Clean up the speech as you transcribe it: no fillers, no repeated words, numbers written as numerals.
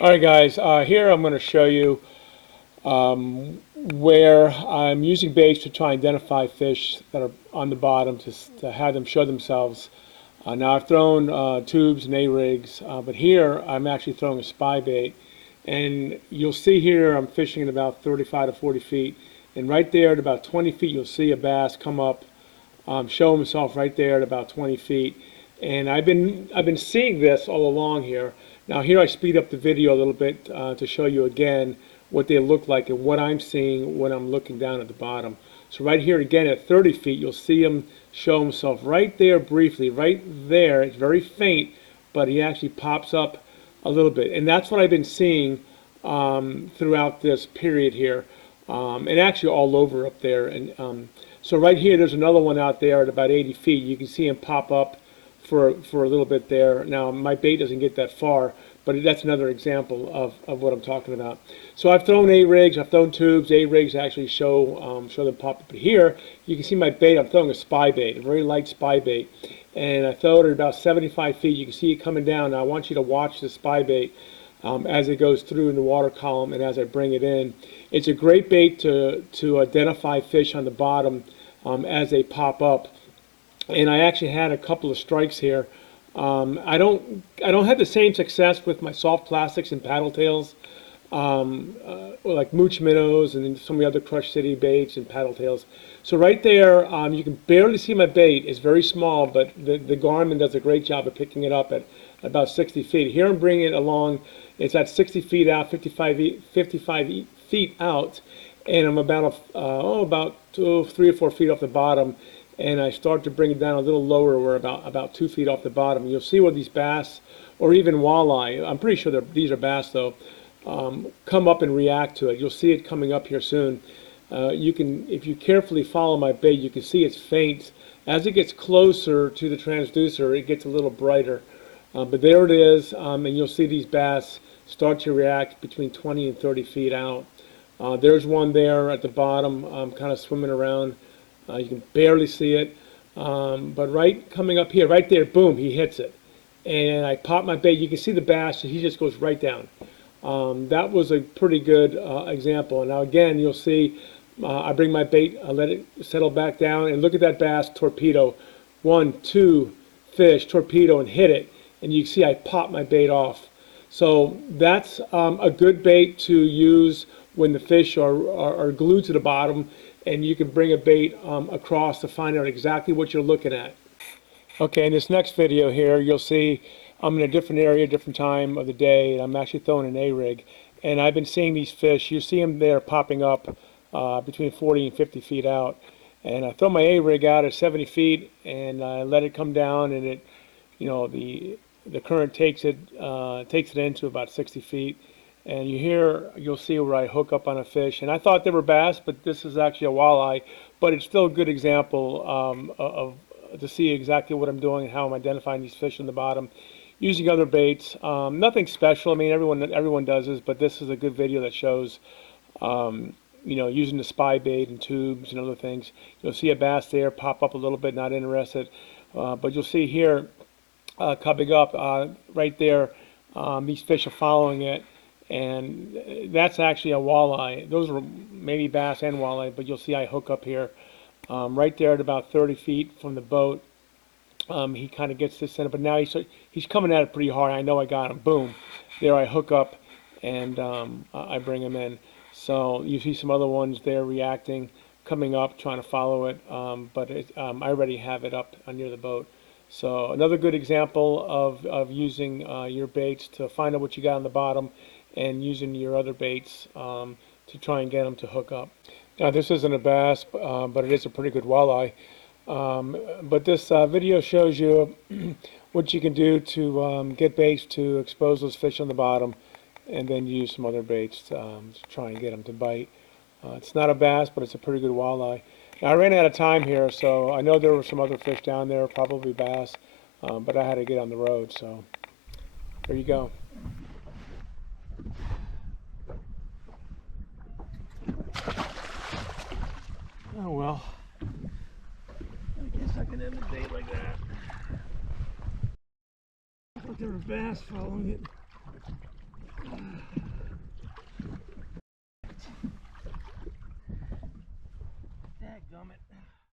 All right, guys, here I'm going to show you where I'm using baits to try and identify fish that are on the bottom to have them show themselves. Now, I've thrown tubes and A-rigs, but here I'm actually throwing a spy bait. And you'll see here I'm fishing at about 35 to 40 feet. And right there at about 20 feet, you'll see a bass come up, show himself right there at about 20 feet. And I've been seeing this all along here. Now here I speed up the video a little bit to show you again what they look like and what I'm seeing when I'm looking down at the bottom. So right here again at 30 feet, you'll see him show himself right there briefly, right there. It's very faint, but he actually pops up a little bit. And that's what I've been seeing throughout this period here, and actually all over up there. And so right here, there's another one out there at about 80 feet. You can see him pop up for a little bit there. Now my bait doesn't get that far, but that's another example of what I'm talking about. So I've thrown A-rigs, I've thrown tubes. A-rigs actually show them pop up. But here you can see my bait. I'm throwing a spy bait, a very light spy bait, and I throw it at about 75 feet. You can see it coming down. Now I want you to watch the spy bait as it goes through in the water column and as I bring it in. It's a great bait to identify fish on the bottom as they pop up. And I actually had a couple of strikes here. I don't have the same success with my soft plastics and paddle tails, like mooch minnows and some of the other Crush City baits and paddle tails. So right there, you can barely see my bait. It's very small, but the Garmin does a great job of picking it up at about 60 feet. Here I'm bringing it along. It's at 60 feet out, 55 feet out, and I'm about 3 or 4 feet off the bottom. And I start to bring it down a little lower. We're about 2 feet off the bottom. You'll see where these bass, or even walleye, I'm pretty sure these are bass though, come up and react to it. You'll see it coming up here soon. If you carefully follow my bait, you can see it's faint. As it gets closer to the transducer, it gets a little brighter. But there it is, and you'll see these bass start to react between 20 and 30 feet out. There's one there at the bottom, kind of swimming around. You can barely see it, but right coming up here, right there, boom, he hits it. And I pop my bait. You can see the bass, he just goes right down. That was a pretty good example. Now again, you'll see I bring my bait, I let it settle back down, and look at that bass torpedo. 1, 2, fish, torpedo, and hit it. And you can see I pop my bait off. So that's a good bait to use when the fish are glued to the bottom, and you can bring a bait across to find out exactly what you're looking at. Okay, in this next video here, you'll see I'm in a different area, different time of the day, and I'm actually throwing an A-rig. And I've been seeing these fish. You see them there popping up between 40 and 50 feet out. And I throw my A-rig out at 70 feet, and I let it come down, and it, the current takes it into about 60 feet. And you'll see where I hook up on a fish. And I thought they were bass, but this is actually a walleye. But it's still a good example to see exactly what I'm doing and how I'm identifying these fish in the bottom, using other baits. Nothing special. I mean, everyone does this, but this is a good video that shows, using the spy bait and tubes and other things. You'll see a bass there pop up a little bit, not interested. But you'll see here coming up right there, these fish are following it. And that's actually a walleye. Those are maybe bass and walleye, but you'll see I hook up here right there at about 30 feet from the boat. He kind of gets this in it, but now he's coming at it pretty hard. I know I got him. Boom. There I hook up, and I bring him in. So you see some other ones there reacting, coming up, trying to follow it, but I already have it up near the boat. So another good example of using your baits to find out what you got on the bottom, and using your other baits to try and get them to hook up. Now this isn't a bass, but it is a pretty good walleye. But this video shows you what you can do to get baits to expose those fish on the bottom, and then use some other baits to try and get them to bite. It's not a bass, but it's a pretty good walleye. Now I ran out of time here, so I know there were some other fish down there, probably bass, but I had to get on the road, so there you go. Oh well, I guess I can end the day like that. I thought there were bass following it. gum it.